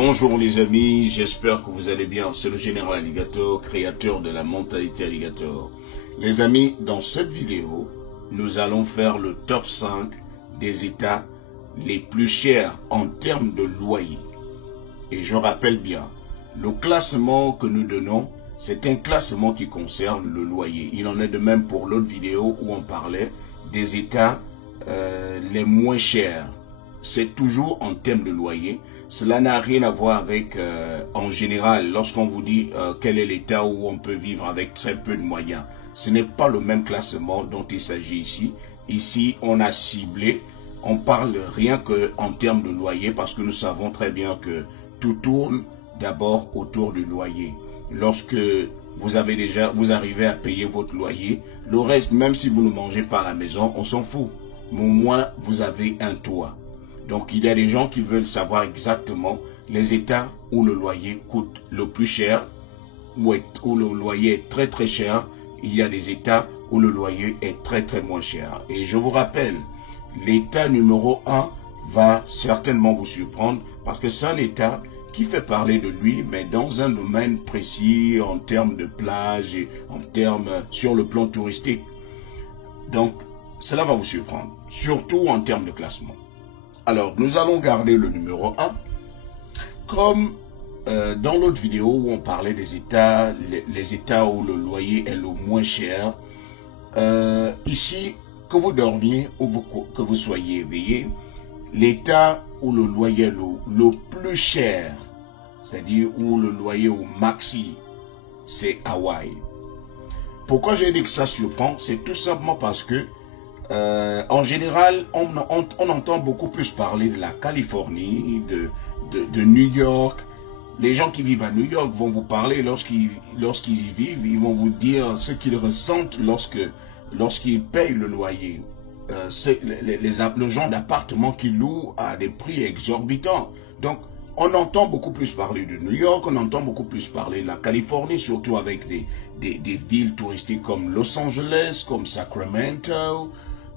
Bonjour les amis, j'espère que vous allez bien. C'est le Général Alligator, créateur de la mentalité Alligator. Les amis, dans cette vidéo, nous allons faire le top 5 des États les plus chers en termes de loyer. Et je rappelle bien, le classement que nous donnons, c'est un classement qui concerne le loyer. Il en est de même pour l'autre vidéo où on parlait des États les moins chers. C'est toujours en termes de loyer. Cela n'a rien à voir avec, en général, lorsqu'on vous dit quel est l'état où on peut vivre avec très peu de moyens. Ce n'est pas le même classement dont il s'agit ici. Ici, on a ciblé, on parle rien qu'en termes de loyer parce que nous savons très bien que tout tourne d'abord autour du loyer. Lorsque vous arrivez à payer votre loyer, le reste, même si vous ne mangez pas à la maison, on s'en fout. Mais au moins, vous avez un toit. Donc, il y a des gens qui veulent savoir exactement les états où le loyer coûte le plus cher, où le loyer est très très cher. Il y a des états où le loyer est très très moins cher. Et je vous rappelle, l'état numéro 1 va certainement vous surprendre parce que c'est un état qui fait parler de lui, mais dans un domaine précis en termes de plage et en termes sur le plan touristique. Donc, cela va vous surprendre, surtout en termes de classement. Alors, nous allons garder le numéro 1. Comme dans l'autre vidéo où on parlait des États, les États où le loyer est le moins cher, ici, que vous dormiez ou que vous soyez éveillé, l'État où le loyer est le plus cher, c'est-à-dire où le loyer au maxi, c'est Hawaï. Pourquoi j'ai dit que ça surprend? C'est tout simplement parce que en général, on entend beaucoup plus parler de la Californie, de New York. Les gens qui vivent à New York vont vous parler lorsqu'ils y vivent, ils vont vous dire ce qu'ils ressentent lorsqu'ils payent le loyer. C'est le genre d'appartement qu'ils louent à des prix exorbitants. Donc, on entend beaucoup plus parler de New York, on entend beaucoup plus parler de la Californie, surtout avec des villes touristiques comme Los Angeles, comme Sacramento.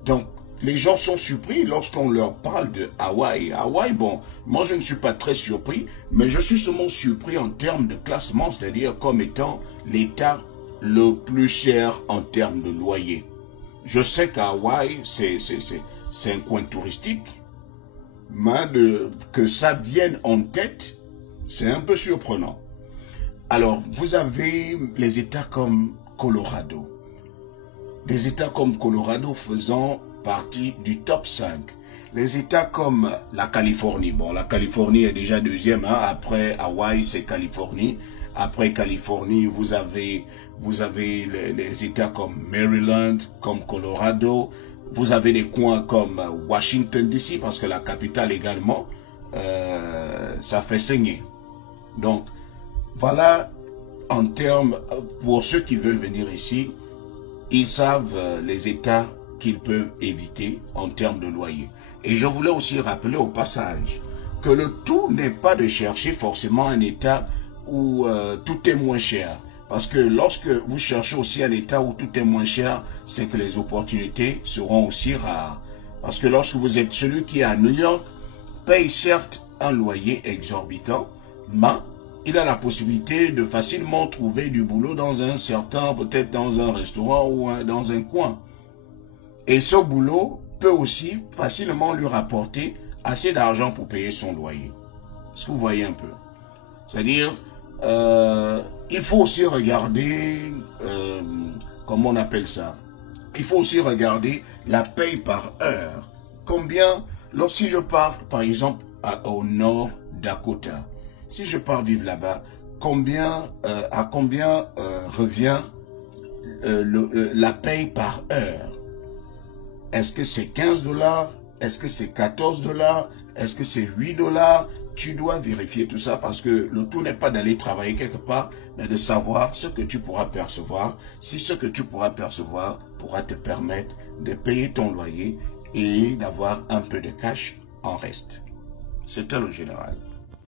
Donc, les gens sont surpris lorsqu'on leur parle de Hawaï. Hawaï, bon, moi je ne suis pas très surpris, mais je suis seulement surpris en termes de classement, c'est-à-dire comme étant l'État le plus cher en termes de loyer. Je sais qu'Hawaï, c'est un coin touristique, mais que ça vienne en tête, c'est un peu surprenant. Alors, vous avez les États comme Colorado. Des États comme Colorado faisant partie du top 5. Les États comme la Californie. Bon, la Californie est déjà deuxième. Hein, après Hawaï, c'est Californie. Après Californie, vous avez les États comme Maryland, comme Colorado. Vous avez des coins comme Washington DC, parce que la capitale également, ça fait saigner. Donc, voilà, en termes, pour ceux qui veulent venir ici, ils savent les États qu'ils peuvent éviter en termes de loyer. Et je voulais aussi rappeler au passage que le tout n'est pas de chercher forcément un État où tout est moins cher. Parce que lorsque vous cherchez aussi un État où tout est moins cher, c'est que les opportunités seront aussi rares. Parce que lorsque vous êtes celui qui est à New York, paye certes un loyer exorbitant, mais il a la possibilité de facilement trouver du boulot dans un certain, peut-être dans un restaurant ou dans un coin. Et ce boulot peut aussi facilement lui rapporter assez d'argent pour payer son loyer. Est-ce que vous voyez un peu? C'est-à-dire, il faut aussi regarder, comment on appelle ça? Il faut aussi regarder la paye par heure. Combien, si je pars par exemple au Nord Dakota, si je pars vivre là-bas, à combien revient la paye par heure? Est-ce que c'est 15 $? Est-ce que c'est 14 $? Est-ce que c'est 8 $? Tu dois vérifier tout ça parce que le tout n'est pas d'aller travailler quelque part, mais de savoir ce que tu pourras percevoir. Si ce que tu pourras percevoir pourra te permettre de payer ton loyer et d'avoir un peu de cash en reste. C'était le général.